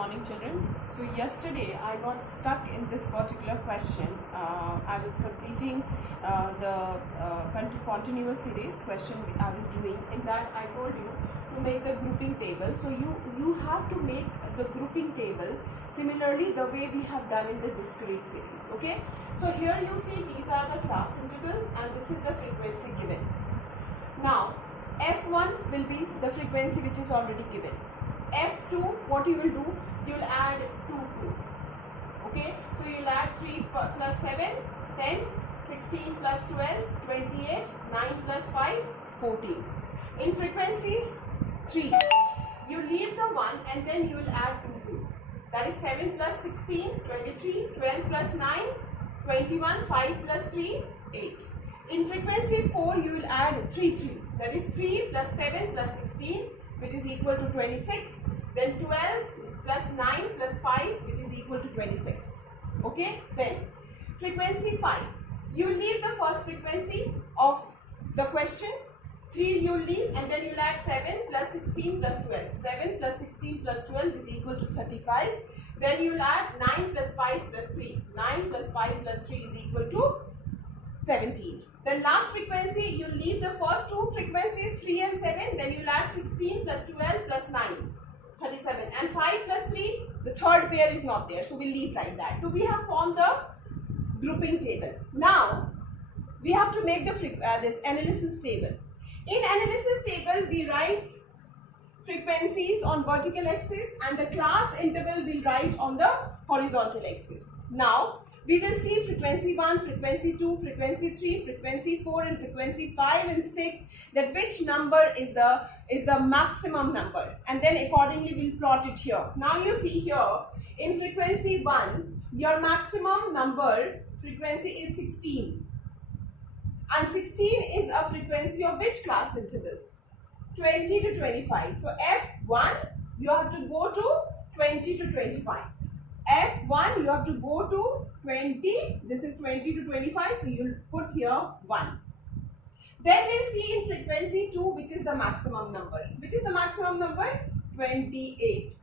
morning, children. So yesterday I got stuck in this particular question. I was completing the continuous series question I was doing. In that I told you to make the grouping table. So you have to make the grouping table similarly the way we have done in the discrete series. Okay. So here you see these are the class interval and this is the frequency given. Now F1 will be the frequency which is already given. F2, what you will do, you will add 2 2. Okay, so you will add 3 plus 7, 10, 16 plus 12, 28, 9 plus 5, 14. In frequency 3, you leave the 1 and then you will add 2 2. That is 7 plus 16, 23, 12 plus 9, 21, 5 plus 3, 8. In frequency 4, you will add 3 3. That is 3 plus 7 plus 16, which is equal to 26, then 12 plus 9 plus 5, which is equal to 26. Okay, then frequency 5, you leave the first frequency of the question, 3 you leave and then you add 7 plus 16 plus 12. 7 plus 16 plus 12 is equal to 35. Then you add 9 plus 5 plus 3. 9 plus 5 plus 3 is equal to 17. Then last frequency, you leave the first two frequencies 3 and 7, then you will add 16 plus 12 plus 9, 37. And 5 plus 3, the third pair is not there, so we leave like that. So we have formed the grouping table. Now, we have to make the this analysis table. In analysis table, we write frequencies on vertical axis and the class interval we write on the horizontal axis. Now, we will see frequency 1, frequency 2, frequency 3, frequency 4 and frequency 5 and 6, that which number is the maximum number, and then accordingly we will plot it here. Now you see here in frequency 1 your maximum number frequency is 16, and 16 is a frequency of which class interval? 20 to 25. So F1 you have to go to 20 to 25. F1 you have to go to 20, this is 20 to 25, so you will put here 1. Then we'll see in frequency 2 which is the maximum number. Which is the maximum number? 28.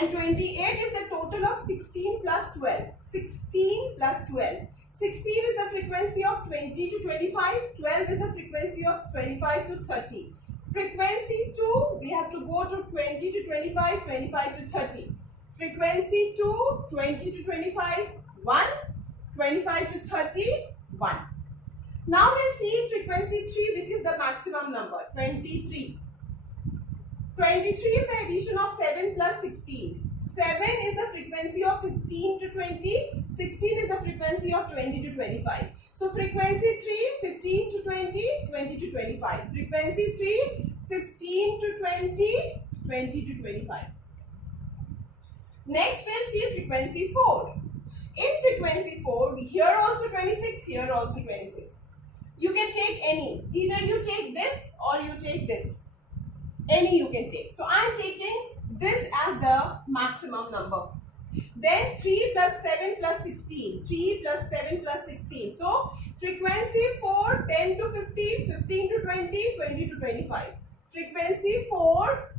And 28 is the total of 16 plus 12. 16 plus 12. 16 is the frequency of 20 to 25. 12 is the frequency of 25 to 30. Frequency 2, we have to go to 20 to 25, 25 to 30. Frequency 2, 20 to 25, 1, 25 to 30, 1. Now we'll see in frequency 3 which is the maximum number, 23. 23 is the addition of 7 plus 16. 7 is the frequency of 15 to 20, 16 is the frequency of 20 to 25. So frequency 3, 15 to 20, 20 to 25. Frequency 3, 15 to 20, 20 to 25. Next we'll see frequency 4. In frequency 4, here also 26, here also 26. You can take any. Either you take this or you take this. Any you can take. So I am taking this as the maximum number. Then 3 plus 7 plus 16. 3 plus 7 plus 16. So frequency 4, 10 to 15, 15 to 20, 20 to 25. Frequency 4,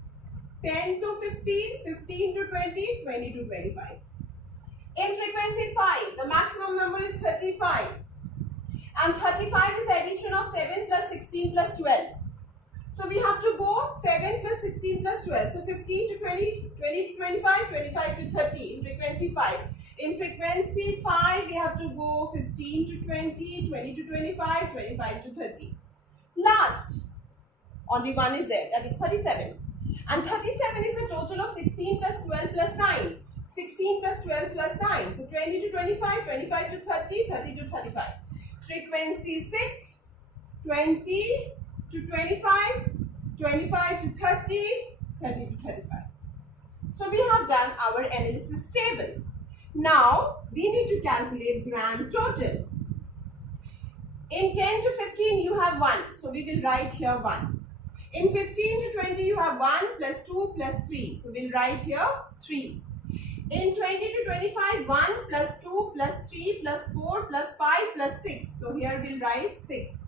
10 to 15, 15 to 20, 20 to 25. In frequency 5, the maximum number is 35. And 35 is the addition of 7 plus 16 plus 12. So we have to go 7 plus 16 plus 12. So 15 to 20, 20 to 25, 25 to 30 in frequency 5. In frequency 5, we have to go 15 to 20, 20 to 25, 25 to 30. Last, only one is there, that is 37. And 37 is the total of 16 plus 12 plus 9. 16 plus 12 plus 9. So 20 to 25, 25 to 30, 30 to 35. Frequency 6, 20 to 25, 25 to 30, 30 to 35. So we have done our analysis table. Now we need to calculate grand total. In 10 to 15 you have 1. So we will write here 1. In 15 to 20 you have 1 plus 2 plus 3. So we'll write here 3. In 20 to 25, 1 plus 2 plus 3 plus 4 plus 5 plus 6. So here we'll write 6.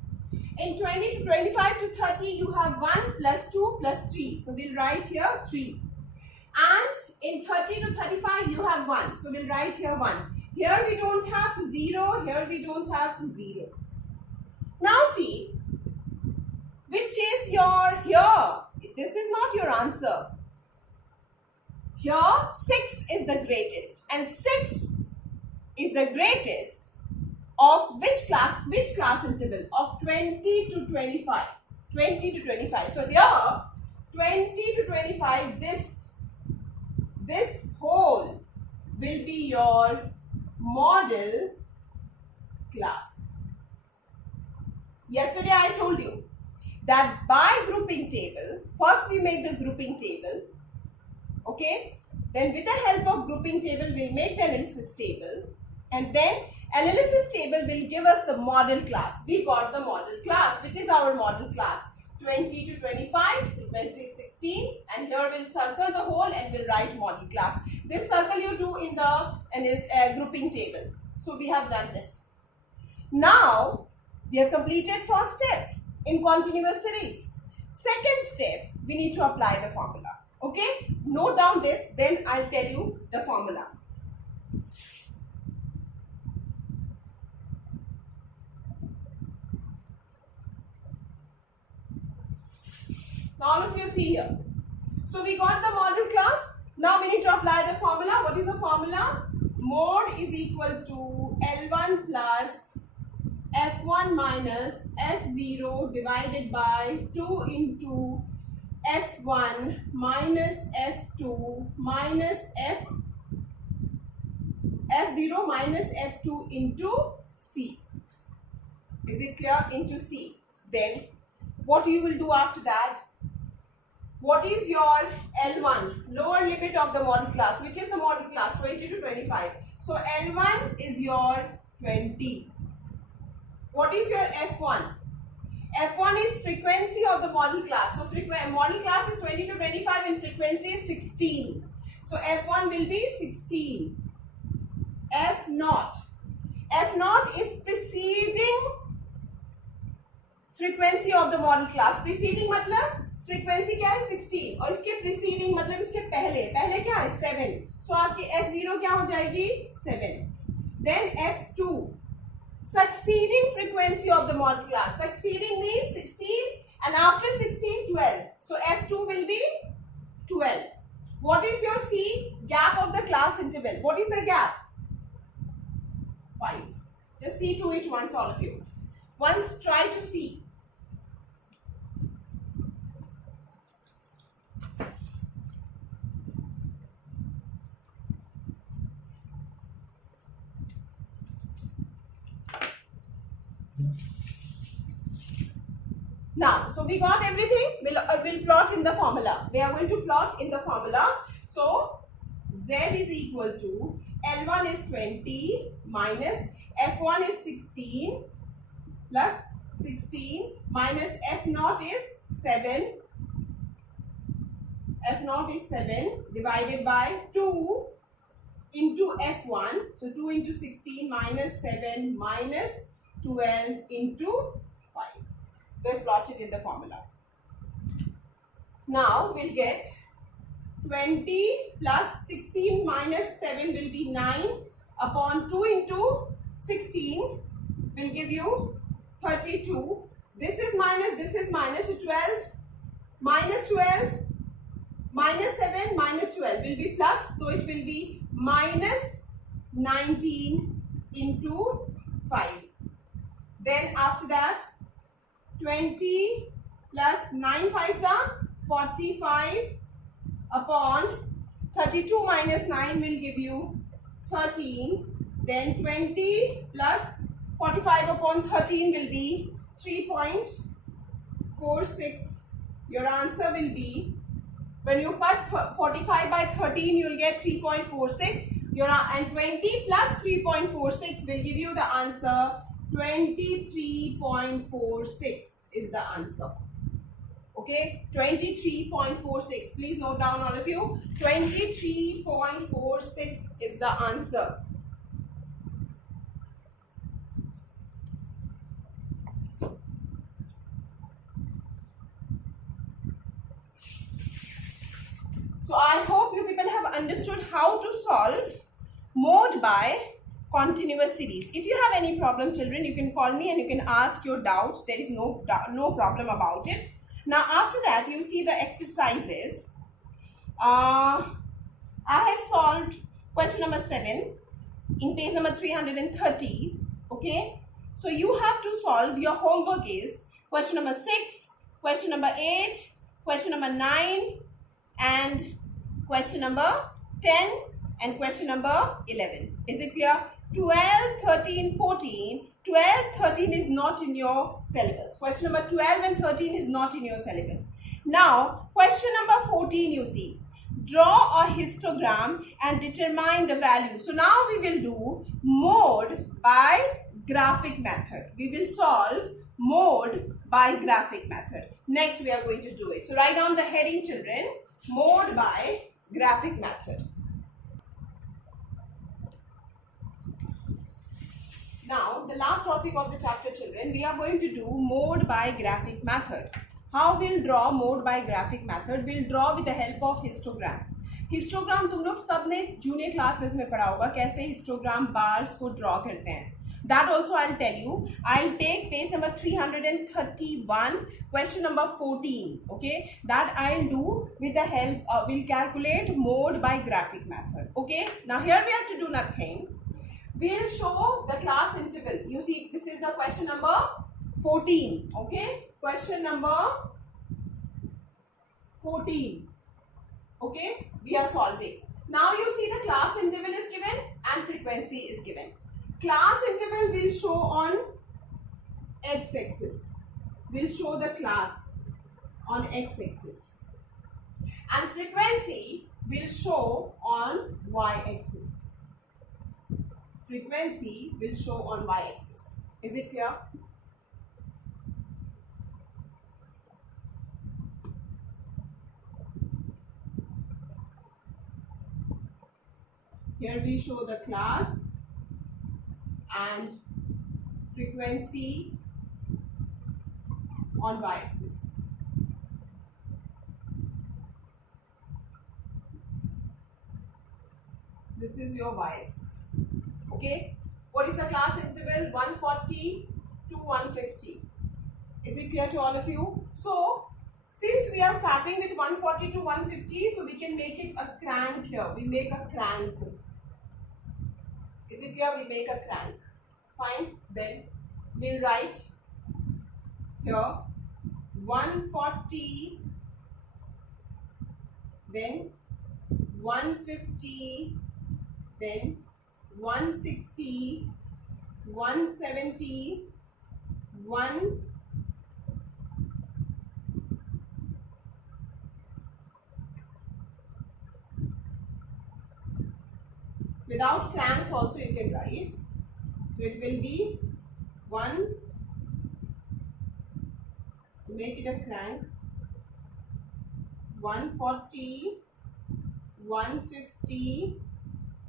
In 20 to 25 to 30 you have 1 plus 2 plus 3. So we'll write here 3. And in 30 to 35 you have 1. So we'll write here 1. Here we don't have, so 0. Here we don't have, so 0. Now see, which is your, here, this is not your answer. Here 6 is the greatest, and 6 is the greatest of which class interval? Of 20 to 25. 20 to 25. So here 20 to 25, this whole will be your model class. Yesterday I told you that by grouping table, first we make the grouping table, okay? Then with the help of grouping table, we'll make the analysis table, and then analysis table will give us the model class. We got the model class, which is our model class. 20 to 25, frequency is 16, and here we'll circle the whole and we'll write model class. This circle you do in the grouping table. So we have done this. Now, we have completed first step in continuous series. Second step, we need to apply the formula. Okay? Note down this, then I'll tell you the formula. Now all of you see here. So we got the model class. Now we need to apply the formula. What is the formula? Mod is equal to L1 plus F1 minus F0 divided by 2 into F1 minus F2 minus F0 minus F2 into C. Is it clear? Into C. Then what you will do after that? What is your L1? Lower limit of the model class. Which is the model class? 20 to 25. So L1 is your 20. What is your F1? F1 is frequency of the model class. So model class is 20 to 25 and frequency is 16. So F1 will be 16. F0. F0 is preceding frequency of the model class. Preceding मतलब frequency क्या है 16 और इसके preceding मतलब इसके पहले क्या है 7. सो आपकी F0 क्या हो जाएगी 7. Then F2 succeeding frequency of the model class. Succeeding means 16 and after 16 12. So F2 will be 12. What is your C? Gap of the class interval. What is the gap? 5. Just see to it once, all of you. Once try to see. Now, so we got everything. We'll plot in the formula. We are going to plot in the formula. So, Z is equal to L1 is 20 minus F1 is 16 plus 16 minus F0 is 7. F0 is 7 divided by 2 into F1. So, 2 into 16 minus 7 minus 12 into 5. We'll plot it in the formula. Now we'll get 20 plus 16 minus 7 will be 9 upon 2 into 16 will give you 32. This is minus, so 12 minus 12 minus 7 minus 12 will be plus, so it will be minus 19 into 5. Then after that 20 plus 9 5s are 45 upon 32 minus 9 will give you 13. Then 20 plus 45 upon 13 will be 3.46. Your answer will be, when you cut 45 by 13 you will get 3.46. And 20 plus 3.46 will give you the answer 23.46 is the answer. Okay, 23.46. Please note down, all of you. 23.46 is the answer. So I hope you people have understood how to solve mode by continuous series. If you have any problem, children, you can call me and you can ask your doubts. There is no problem about it. Now after that, you see the exercises. I have solved question number 7 in page number 330. Okay, so you have to solve. Your homework is question number 6, question number 8, question number 9, and question number 10 and question number 11. Is it clear? 12, 13, 14. 12, 13 is not in your syllabus. Question number 12 and 13 is not in your syllabus. Now, question number 14, you see. Draw a histogram and determine the value. So now we will do mode by graphic method. We will solve mode by graphic method. Next we are going to do it. So write down the heading, children. Mode by graphic method. Now the last topic of the chapter, children, we are going to do mode by graphic method. How we'll draw mode by graphic method? We'll draw with the help of histogram. Histogram तुम लोग सब ने junior classes में पढ़ा होगा कैसे histogram bars को draw करते हैं. That also I'll tell you. I'll take page number 331, question number 14. Okay, that I'll do with the help. We'll calculate mode by graphic method. Okay. Now here we have to do nothing. We'll show the class interval. You see, this is the question number 14. Okay, question number 14. Okay, we are solving. Now you see the class interval is given and frequency is given. Class interval will show on x-axis. We'll show the class on x-axis. And frequency will show on y-axis. Frequency will show on y-axis. Is it clear? Here we show the class and frequency on y-axis. This is your y-axis. Okay. What is the class interval? 140 to 150. Is it clear to all of you? So, since we are starting with 140 to 150, so we can make it a crank here. We make a crank. Is it clear? We make a crank. Fine. Then we'll write here 140, then 150, then 160, 170, 1. Without cranks also you can write. So it will be 1, make it a crank, 140, 150,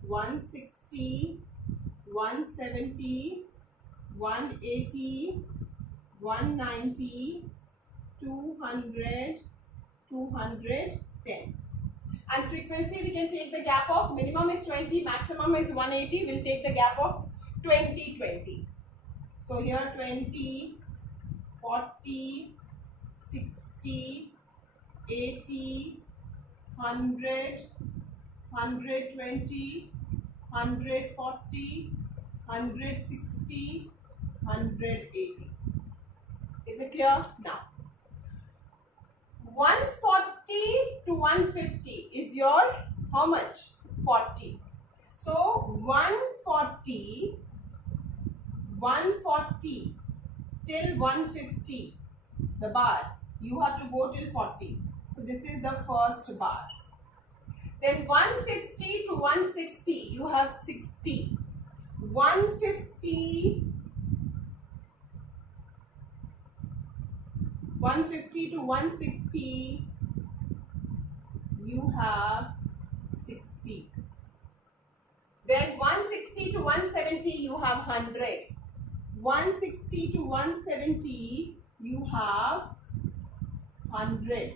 160, 170, 180, 190, 200, 210. And frequency, we can take the gap of minimum is 20, maximum is 180. We'll take the gap of 20, 20. So here 20, 40, 60, 80, 100, 120, 140, 160, 180. Is it clear? Now, 140 to 150 is your how much? 40. So 140 till 150, the bar, you have to go till 40. So this is the first bar. Then 150 to 160, you have 60. 150 to 160, you have 60. Then 160 to 170, you have 100. 160 to 170, you have 100.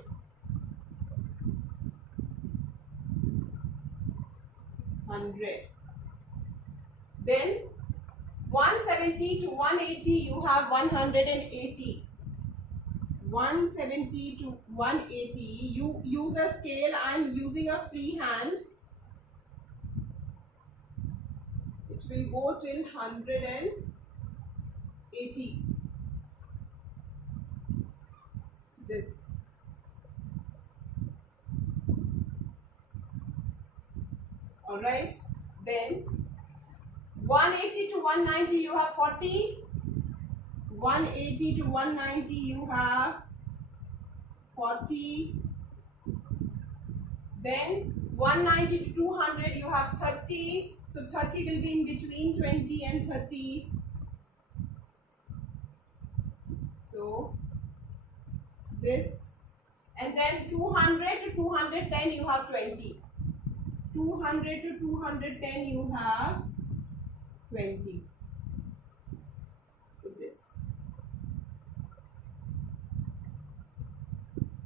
100. Then 170 to 180 you have 180. 170 to 180 you use a scale. I am using a free hand. It will go till 180. This. Alright. Then 180 to 190 you have 40. 180 to 190 you have 40. Then 190 to 200 you have 30. So 30 will be in between 20 and 30. So this. And then 200 to 210 you have 20. 200 to 210 you have 20. So this.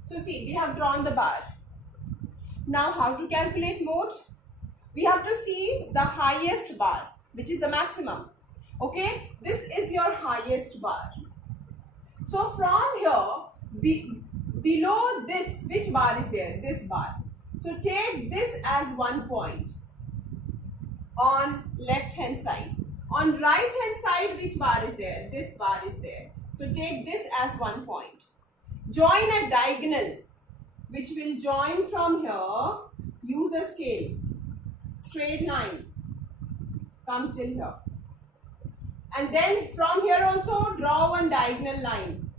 So see, we have drawn the bar. Now how to calculate mode? We have to see the highest bar, which is the maximum. Okay, this is your highest bar. So from here, below this, which bar is there? This bar. So take this as 1 point on left hand side. On right hand side, which bar is there? This bar is there. So take this as 1 point. Join a diagonal, which will join from here. Use a scale. Straight line. Come till here. And then from here also draw one diagonal line,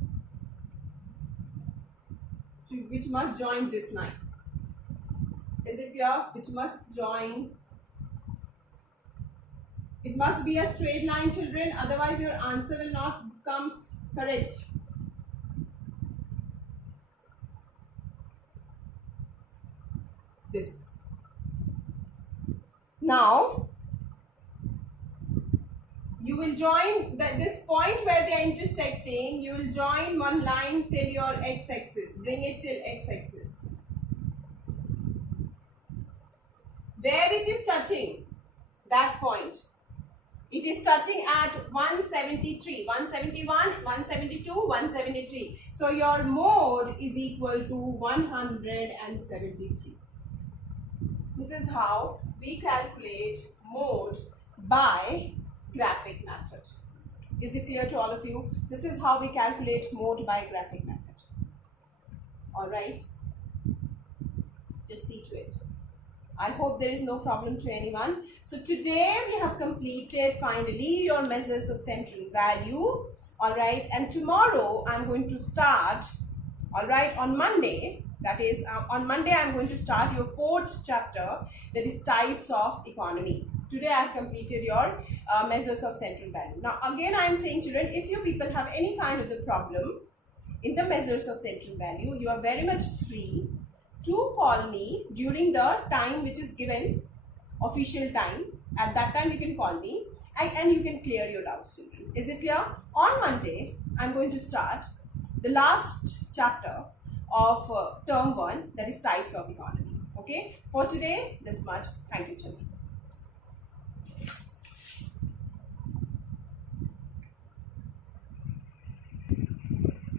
which must join this line. Is it clear? Which must join. It must be a straight line, children. Otherwise your answer will not come correct. This. Now you will join this point where they are intersecting. You will join one line till your x-axis. Bring it till x-axis. Where it is touching, that point, it is touching at 173, 171, 172, 173. So your mode is equal to 173. This is how we calculate mode by graphic method. Is it clear to all of you? This is how we calculate mode by graphic method. Alright? Just see to it. I hope there is no problem to anyone. So today we have completed finally your measures of central value. Alright, and tomorrow I'm going to start, alright, on Monday. That is, on Monday I'm going to start your 4th chapter, that is types of economy. Today I have completed your measures of central value. Now again I am saying, children, if you people have any kind of the problem in the measures of central value, you are very much free to call me during the time which is given, official time. At that time you can call me and you can clear your doubts, children. Is it clear? On Monday I am going to start the last chapter of term 1, that is types of economy. Okay, for today this much. Thank you, children.